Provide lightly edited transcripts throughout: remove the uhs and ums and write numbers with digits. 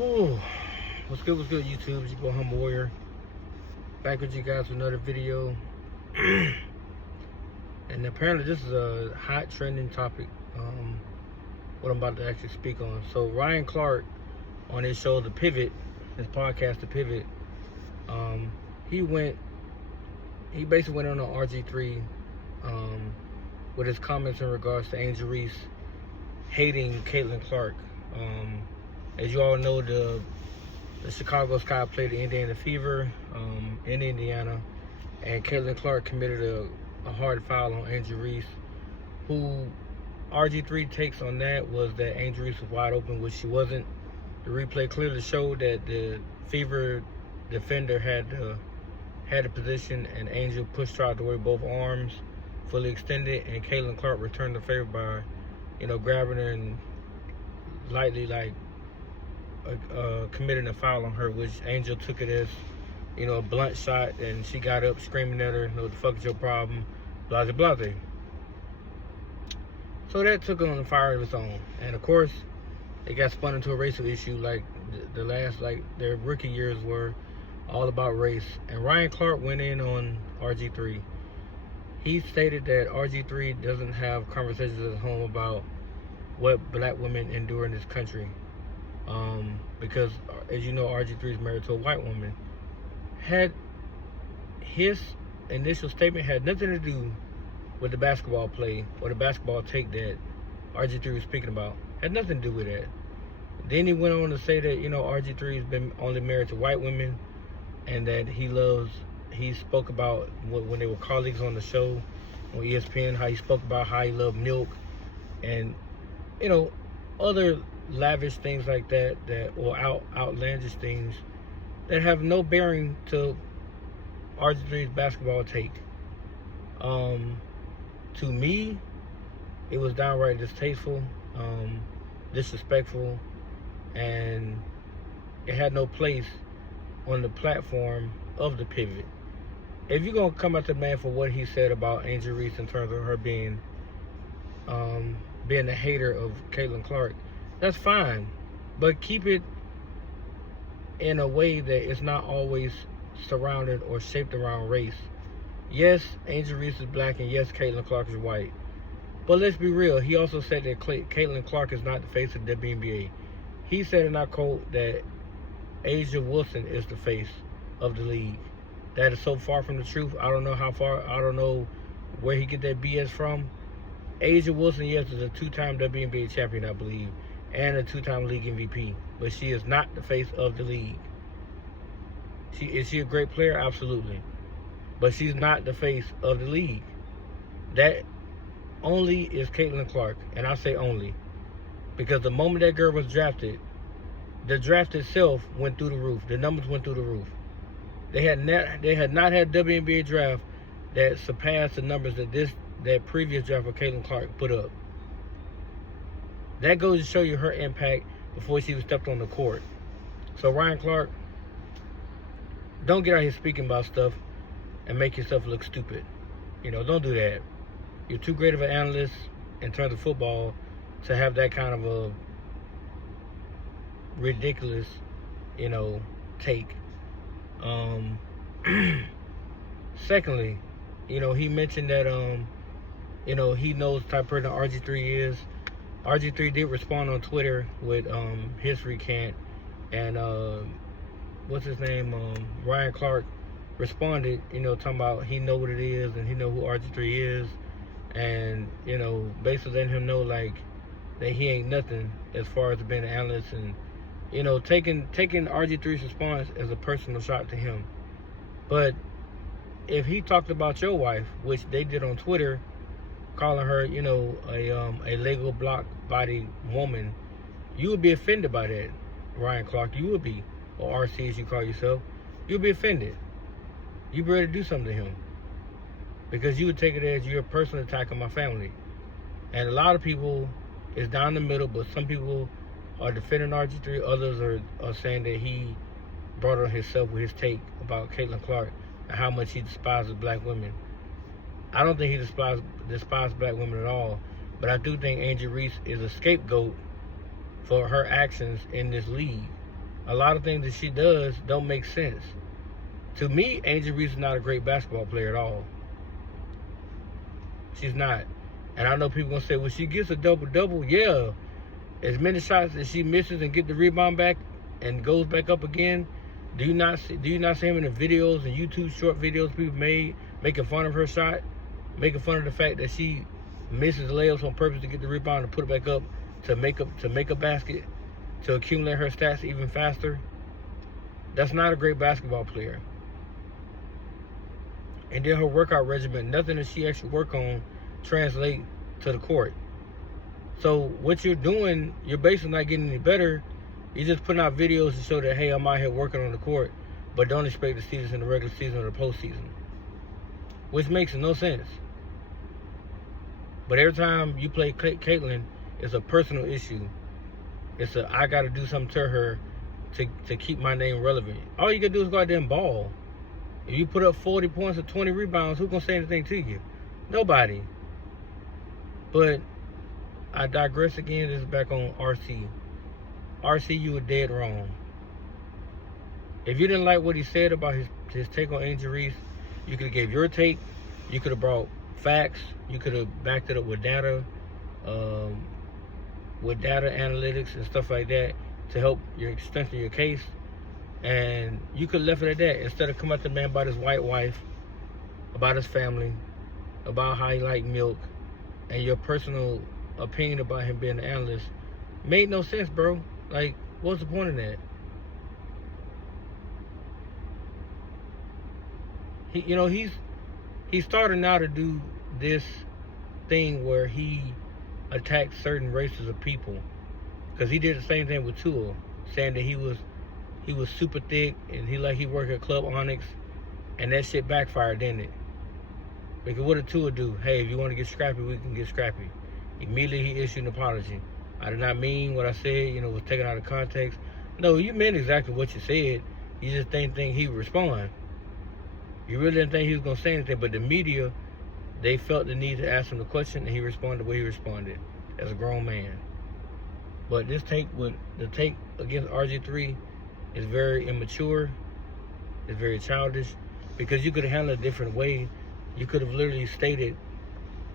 Whew. What's good, YouTube? It's your boy Humble Warrior. Back with you guys with another video. And apparently this is a hot trending topic, what I'm about to actually speak on. So Ryan Clark, on his show, The Pivot, his podcast, The Pivot, he basically went on RG3 with his comments in regards to Angel Reese hating Caitlin Clark. As you all know, the Chicago Sky played the Indiana Fever in Indiana, and Caitlin Clark committed a hard foul on Angel Reese, who RG3 takes on that was that Angel Reese was wide open, which she wasn't. The replay clearly showed that the Fever defender had the position, and Angel pushed her out the way, both arms fully extended, and Caitlin Clark returned the favor by, grabbing her and lightly committing a foul on her, which Angel took it as, a blunt shot, and she got up screaming at her, what the fuck is your problem, blase blase. So that took on a fire of its own, and of course, it got spun into a racial issue, like the last, their rookie years were all about race. And Ryan Clark went in on RG3. He stated that RG3 doesn't have conversations at home about what black women endure in this country. Because, as you know, RG3 is married to a white woman. His initial statement had nothing to do with the basketball play or the basketball take that RG3 was speaking about. Had nothing to do with that. Then he went on to say that, RG3 has been only married to white women, and that he spoke about when they were colleagues on the show on ESPN, how he spoke about how he loved milk and, other lavish things like that, or outlandish things that have no bearing to RG3's basketball take. To me, it was downright distasteful, disrespectful, and it had no place on the platform of The Pivot. If you're gonna come at the man for what he said about Angel Reese in terms of her being a hater of Caitlin Clark, that's fine, but keep it in a way that it's not always surrounded or shaped around race. Yes, Angel Reese is black, and yes, Caitlin Clark is white. But let's be real, he also said that Caitlin Clark is not the face of the WNBA. He said, and I quote, that A'ja Wilson is the face of the league. That is so far from the truth. I don't know how far, I don't know where he get that BS from. A'ja Wilson, yes, is a two-time WNBA champion, I believe, and a two-time league MVP. But she is not the face of the league. Is she a great player? Absolutely. But she's not the face of the league. That only is Caitlin Clark, and I say only, because the moment that girl was drafted, the draft itself went through the roof. The numbers went through the roof. They had not had WNBA draft that surpassed the numbers that previous draft of Caitlin Clark put up. That goes to show you her impact before she even stepped on the court. So Ryan Clark, don't get out here speaking about stuff and make yourself look stupid. Don't do that. You're too great of an analyst in terms of football to have that kind of a ridiculous, take. Secondly, he mentioned that, he knows the type of person RG3 is. RG3 did respond on Twitter with his recant, and what's his name? Ryan Clark responded, talking about he know what it is and he know who RG3 is, and basically letting him know that he ain't nothing as far as being an analyst, and taking RG3's response as a personal shot to him. But if he talked about your wife, which they did on Twitter, calling her, a Lego block body woman, you would be offended by that, Ryan Clark. You would be, or RC as you call yourself. You'd be offended. You better do something to him, because you would take it as you're a personal attack on my family. And a lot of people is down the middle, but some people are defending RG3. Others are saying that he brought on himself with his take about Caitlin Clark and how much he despises black women. I don't think he despises black women at all, but I do think Angel Reese is a scapegoat for her actions in this league. A lot of things that she does don't make sense. To me, Angel Reese is not a great basketball player at all. She's not. And I know people gonna say, well, she gets a double-double. Yeah. As many shots as she misses and get the rebound back and goes back up again, do you not see him in the videos and YouTube short videos people made making fun of her shot, making fun of the fact that she misses layups on purpose to get the rebound and put it back up to make a basket, to accumulate her stats even faster? That's not a great basketball player. And then her workout regimen, nothing that she actually work on translate to the court. So what you're doing, you're basically not getting any better. You're just putting out videos to show that, hey, I'm out here working on the court, but don't expect to see this in the regular season or the postseason, which makes no sense. But every time you play Caitlyn, it's a personal issue. It's I got to do something to her to keep my name relevant. All you got to do is go out there and ball. If you put up 40 points or 20 rebounds, who's going to say anything to you? Nobody. But I digress again. This is back on RC. RC, you were dead wrong. If you didn't like what he said about his take on Angel Reese, you could have gave your take. You could have brought facts. You could have backed it up with data analytics and stuff like that to help strengthen your case. And you could have left it at that instead of coming at the man about his white wife, about his family, about how he liked milk, and your personal opinion about him being an analyst. Made no sense, bro. Like, what's the point of that? He's starting now to do this thing where he attacks certain races of people, because he did the same thing with Tua, saying that he was super thick and he worked at Club Onyx, and that shit backfired, didn't it? Because what did Tua do? Hey, if you want to get scrappy, we can get scrappy. Immediately he issued an apology. I did not mean what I said, was taken out of context. No, you meant exactly what you said. You just didn't think he would respond. You really didn't think he was going to say anything, but the media, they felt the need to ask him the question, and he responded the way he responded as a grown man. But the take against RG3 is very immature. It's very childish, because you could have handled it a different way. You could have literally stated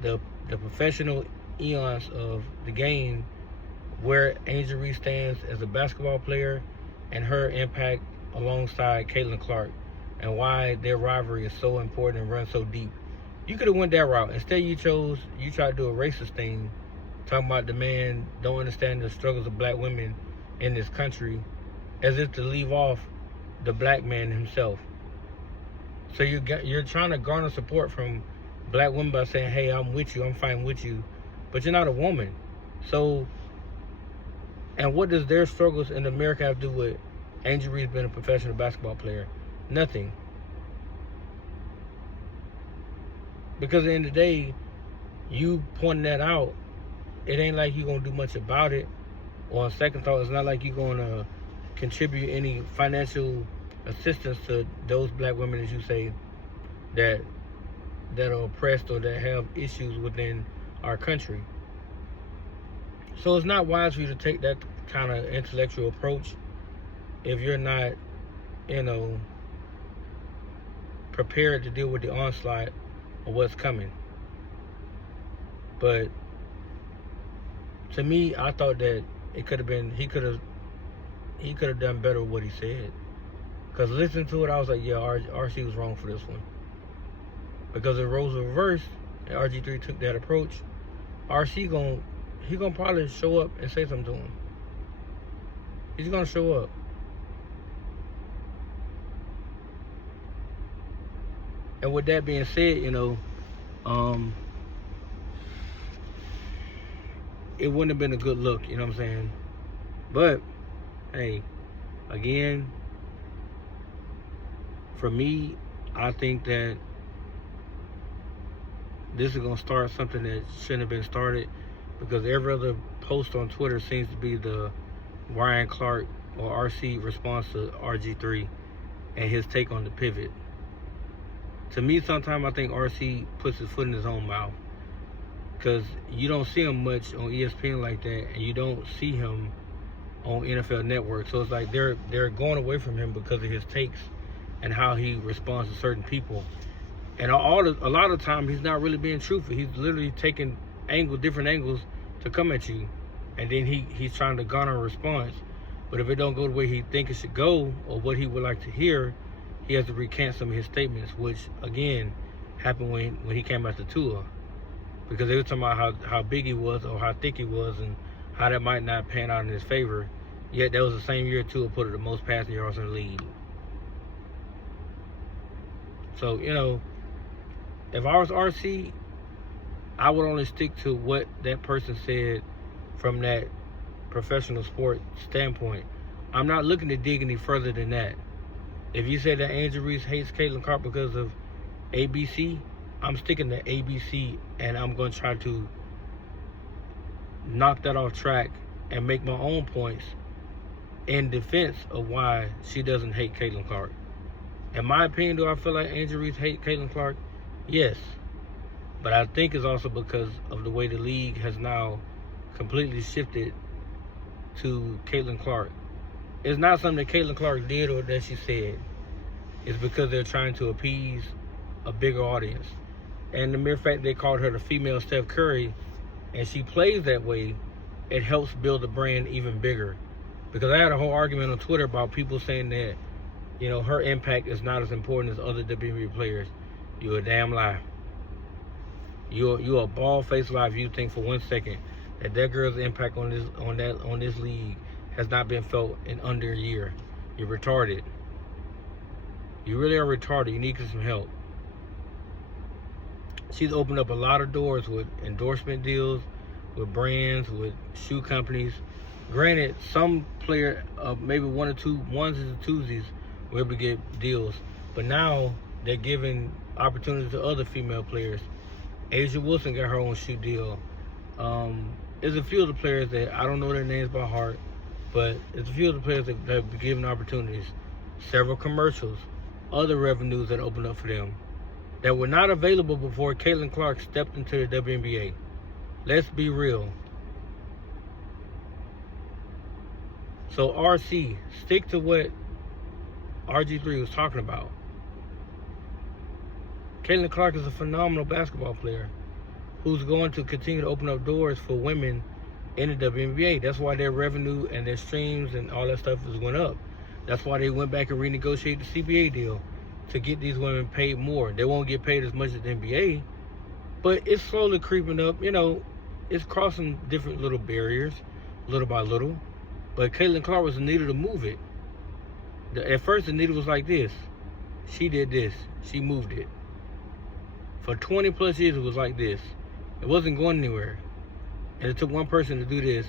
the professional eons of the game, where Angel Reese stands as a basketball player and her impact alongside Caitlin Clark, and why their rivalry is so important and runs so deep. You could have went that route. Instead, you tried to do a racist thing, talking about the man don't understand the struggles of black women in this country, as if to leave off the black man himself. So you're trying to garner support from black women by saying, hey, I'm with you, I'm fighting with you, but you're not a woman. So, and what does their struggles in America have to do with Angel Reese being a professional basketball player? Nothing. Because at the end of the day, you pointing that out, it ain't like you're going to do much about it. Or on second thought, it's not like you're going to contribute any financial assistance to those black women, as you say, that are oppressed or that have issues within our country. So it's not wise for you to take that kind of intellectual approach if you're not, prepared to deal with the onslaught of what's coming. But to me, I thought that it could have been, he could have done better with what he said. Because listening to it, I was like, yeah, RC was wrong for this one. Because if roles were reversed and RG3 took that approach, RC he gonna probably show up and say something to him. He's gonna show up. And with that being said, it wouldn't have been a good look, you know what I'm saying? But, hey, again, for me, I think that this is going to start something that shouldn't have been started, because every other post on Twitter seems to be the Ryan Clark or RC response to RG3 and his take on the pivot. To me, sometimes I think RC puts his foot in his own mouth, because you don't see him much on ESPN like that, and you don't see him on NFL Network. So it's like they're going away from him because of his takes and how he responds to certain people. And a lot of the time, he's not really being truthful. He's literally taking different angles to come at you, and then he's trying to garner a response. But if it don't go the way he thinks it should go, or what he would like to hear, he has to recant some of his statements, which again happened when he came out the tour, because they were talking about how big he was or how thick he was and how that might not pan out in his favor. Yet that was the same year Tua put up the most passing yards in the league. So, you know, if I was RC, I would only stick to what that person said from that professional sport standpoint. I'm not looking to dig any further than that. If you say that Angel Reese hates Caitlin Clark because of ABC, I'm sticking to ABC, and I'm going to try to knock that off track and make my own points in defense of why she doesn't hate Caitlin Clark. In my opinion, do I feel like Angel Reese hates Caitlin Clark? Yes. But I think it's also because of the way the league has now completely shifted to Caitlin Clark. It's not something that Caitlin Clark did or that she said. It's because they're trying to appease a bigger audience. And the mere fact they called her the female Steph Curry, and she plays that way, it helps build the brand even bigger. Because I had a whole argument on Twitter about people saying that, you know, her impact is not as important as other WNBA players. You're a damn lie. You're a bald-faced lie if you think for 1 second that girl's impact on this league has not been felt in under a year. You're retarded. You really are retarded. You need some help. She's opened up a lot of doors with endorsement deals, with brands, with shoe companies. Granted, some player, maybe one or two onesies and twosies, were able to get deals. But now they're giving opportunities to other female players. Asia Wilson got her own shoe deal. There's a few of the players that I don't know their names by heart, but there's a few of the players that have been given opportunities. Several commercials, other revenues that opened up for them that were not available before Caitlin Clark stepped into the WNBA. Let's be real. So RC, stick to what RG3 was talking about. Caitlin Clark is a phenomenal basketball player who's going to continue to open up doors for women in the WNBA. That's why their revenue and their streams and all that stuff has went up. That's why they went back and renegotiated the CBA deal to get these women paid more. They won't get paid as much as the NBA, but it's slowly creeping up. You know, it's crossing different little barriers, little by little. But Caitlin Clark was the needle to move it. At first, the needle was like this. She did this. She moved it. For 20 plus years, it was like this. It wasn't going anywhere. And it took one person to do this.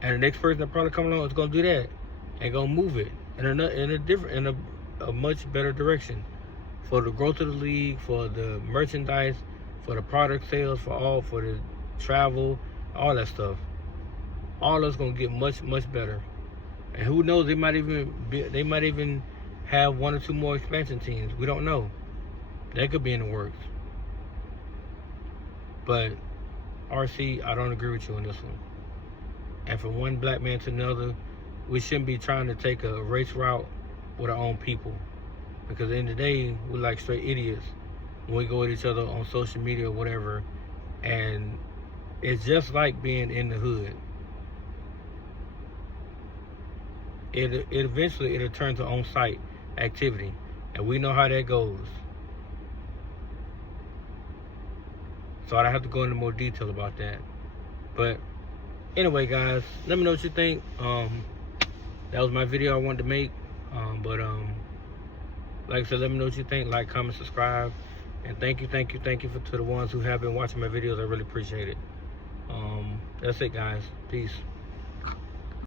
And the next person that probably come along is going to do that. And going to move it in a much better direction. For the growth of the league, for the merchandise, for the product sales, for the travel, all that stuff. All that's going to get much, much better. And who knows, they might even have one or two more expansion teams. We don't know. That could be in the works. But RC, I don't agree with you on this one. And from one black man to another, we shouldn't be trying to take a race route with our own people. Because at the end of the day, we're like straight idiots when we go at each other on social media or whatever. And it's just like being in the hood. It eventually it'll turn to on-site activity. And we know how that goes. So I don't have to go into more detail about that. But anyway, guys, let me know what you think. That was my video I wanted to make. Like I said, let me know what you think. Like, comment, subscribe. And thank you to the ones who have been watching my videos. I really appreciate it. That's it, guys. Peace.